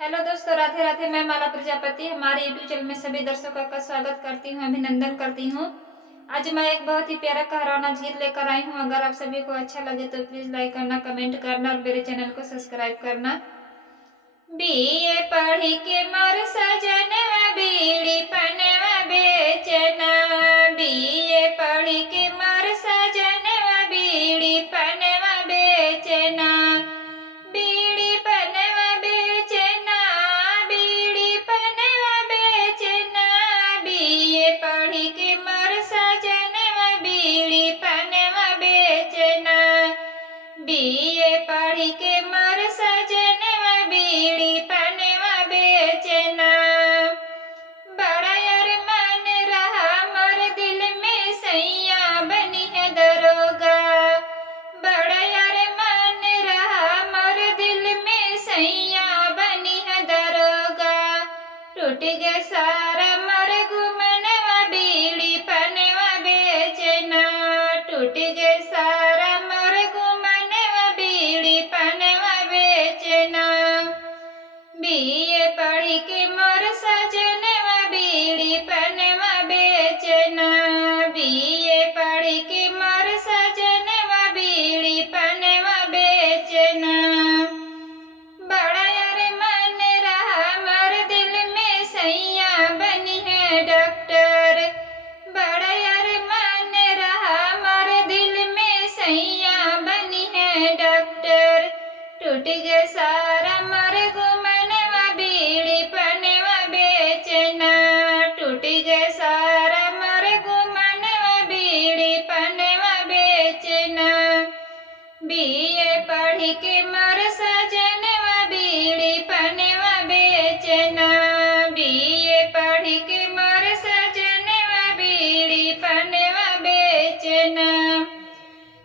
Hello दोस्तों, राधे राधे। मैं माला प्रजापति हमारे यूट्यूब चैनल में सभी दर्शकों का स्वागत करती हूँ, अभिनंदन करती हूँ। आज मैं एक बहुत ही प्यारा कहराना गीत लेकर आई हूँ। अगर आप सभी को अच्छा लगे तो प्लीज लाइक करना, कमेंट करना और मेरे चैनल को सब्सक्राइब करना। बीए पढ़ी के मोर सजनवा बीड़ी पनवा बेचना, बीए पढ़ी के मोर सजनवा बीड़ी पनवा बेचना, बीड़ी पनवा बेचना, बीड़ी पनवा बेचना, बीए पढ़ी के मोर सजनवा बीड़ी पनवा बेचना, बीए पढ़ी के मोर सजनवा बीड़ी पनवा बेचना। बड़ा अरमान रहा मोर दिल में सैया बनी है दरोगा, बड़ा अरमान रहा मोर दिल में सैया बनी है दरोगा। टूट गए सारा मोर गुमनवा बीड़ी पनवा बेचना, टूट गए सारा मोर गुमनवा बीड़ी पनवा बेचना, बीए पढ़ी के मोर सजनवा बीड़ी पनवा बेचना, बीए पढ़ी के मोर सजनवा बीड़ी पनवा बेचना। बड़ा अरमान रहा मोर दिल में सैया बनी है डॉक्टर, बड़ा अरमान रहा मोर दिल में सैया बनी है डॉक्टर। टूट गए सारा मोर गुमनवा बीड़ी पनवा बेचना, टूट गए सारा मोर गुमनवा बीड़ी पनवा बेचना, बीए पढ़ी के मोर सजनवा बीड़ी पनवा बेचना, बीए पढ़ी के मोर सजनवा बीड़ी पनवा बेचना।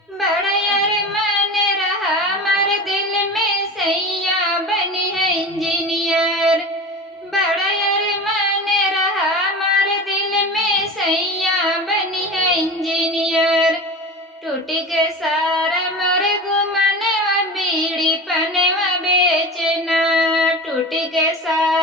बड़ा अरमान रहा मोर दिल में सैया बनी है इंजीनियर, बड़ा अरमान रहा मोर दिल में सैया बनी है इंजीनियर। टूट गए सारा मोर गुमनवा बीड़ी पनवा बेचना, टूट गए सारा